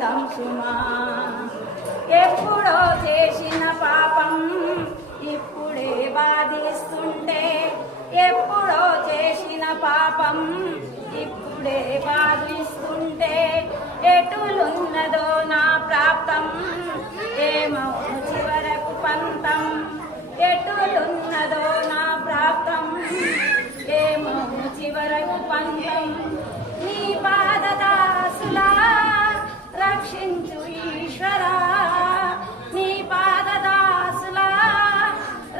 చిత్తం సుమా. ఎప్పుడో చేసిన పాపం ఇప్పుడే బాధిస్తుంటే, ఎప్పుడో చేసిన పాపం ఇప్పుడే బాధిస్తుంటే, ఎటులున్నదో నా ప్రాప్తం ఏమో చివరకు పంతం, ఎటులున్నదో నా ప్రాప్తం ఏమో చివరకు పంతం. నీ పాదదాసులా రక్షించు ఈశ్వరా, నీ పాదదాసులా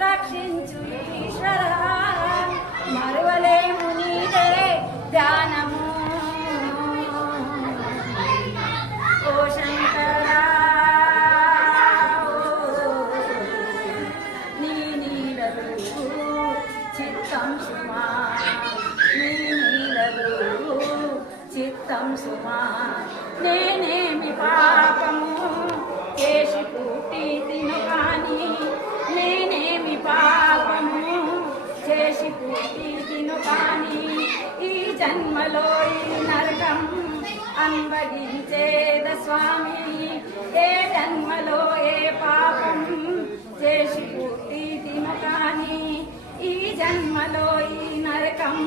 రక్షించు ఈశ్వరా. మరువలేము నీదే ధ్యానము ఓ శంకరా, నీ నీడలు చిత్తం సుమా, నీ నీడలు చిత్తం సుమా. నేనేమి పాపము చేసి పుట్టి తిను కాని, నేనేమి పాపము చేసి పుట్టి తిను కాని, ఈ జన్మలో ఈ నరకం అనుభవించేద స్వామి. ఏ జన్మలో ఏ పాపం చేసి పుట్టి తిను కాని, ఈ జన్మలో ఈ నరకం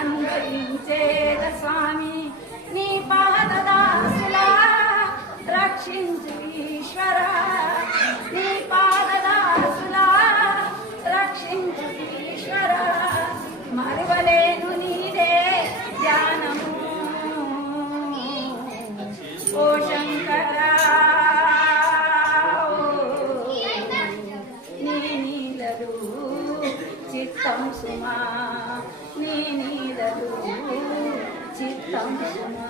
అనుభవించేద స్వామి. నీ పాదదాసులా రక్షించు ఈశ్వరా, నీ పాదదాసులా రక్షించు ఈశ్వరా. మరువలేను నీదే ధ్యానము ఓ శంకరా, నీ నీడలు చిత్తం సుమా, నీ నీడలు చిత్తం సుమా.